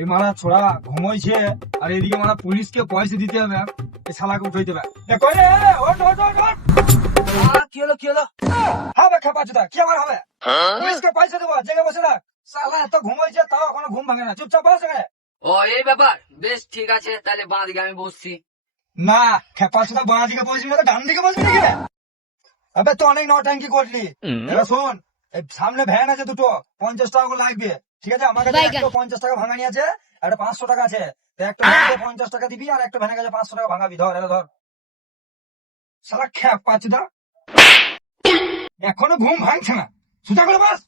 এই মারা ছোড়া ঘুমোইছে আর এদিকে মারা পুলিশকে পয়সা দিতে হবে, এই শালাকে উঠাইতে হবে। এ কই রে, ওঠ ওঠ ওঠ ওঠ। কি হলো কি হলো? হবে খেপা চোদা, কি আবার হবে? পুলিশকে পয়সা দেবো, জেগে বসে থাক। শালা এত ঘুমোইছে তাও এখনো ঘুম ভাঙে না, চুপচাপ বসে গেলে। ও এই ব্যাপার, বেশ ঠিক আছে, তাহলে বাঁ দিকে আমি বসছি। না খেপা চোদা বাঁ দিকে বসবি না তো ডান দিকে বসবি নাকি রে? আবে তো অনেক নটাঙ্কি করলি। এবার শোন, এই সামনে ভ্যান আছে দুটো, 50 টাকা করে লাগবে, ঠিক আছে? আমার কাছে একটা 50 টাকা ভাঙানি আছে, একটা 500 টাকা আছে। তো একটা ভ্যানে 50 টাকা দিবি আর একটা ভ্যানের কাছে 500 টাকা ভাঙাবি। ধর এটা ধর। শালা খেপা চোদা এখনো ঘুম ভাঙছে না, সুতা করে বাস।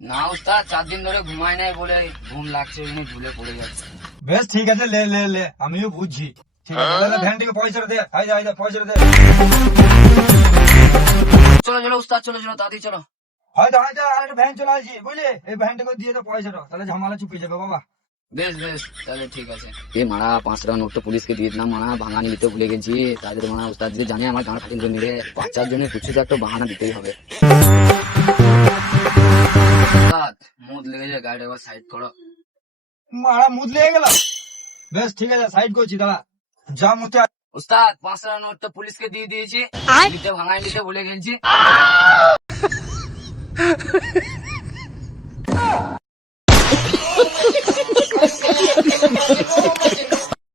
না উস্তাদ, 4 দিন ধরে ঘুমাই নাই বলে ঘুম লাগছে, ওই জন্য ঝুলে পড়ে যাচ্ছে। বেশ ঠিক আছে, লে লে লে, আমিও বুঝছি। ঠিক আছে তাহলে ভ্যানটিকে পয়সাটা দে, হাইদা হাইদা পয়সাটা দে। চলো চলো উস্তাদ, চলো চলো তাড়াতাড়ি চলো। হয়তো হয়তো আর একটা ভ্যান চলে আসছি, বুঝলি? এই ভ্যানটাকে দিয়ে দাও পয়সাটা, তাহলে ঝামেলা চুপিয়ে যাবে বাবা। বেশ বেশ, তাহলে ঠিক আছে। এ মারা 5 টাকা নোট তো পুলিশকে দিয়ে দিলাম, মারা ভাঙানি দিতে ভুলে গেছি। তাদের মারা উস্তাদ যদি জানে আমার গান খাটিং করে নিলে, বাচ্চার জন্য কিছু তো একটা বাহানা দিতেই হবে। উস্তাদ, মুদ লেগে যায়, গাড়িটা একবার সাইড করো। মারা মুদ লেগে গেল। বেশ ঠিক আছে, সাইড করছি দাঁড়া। যা মুতে উস্তাদ, 5 টাকা নোট তো পুলিশকে দিয়ে দিয়েছি, দিতে ভাঙানি দিতে ভুলে গেছি।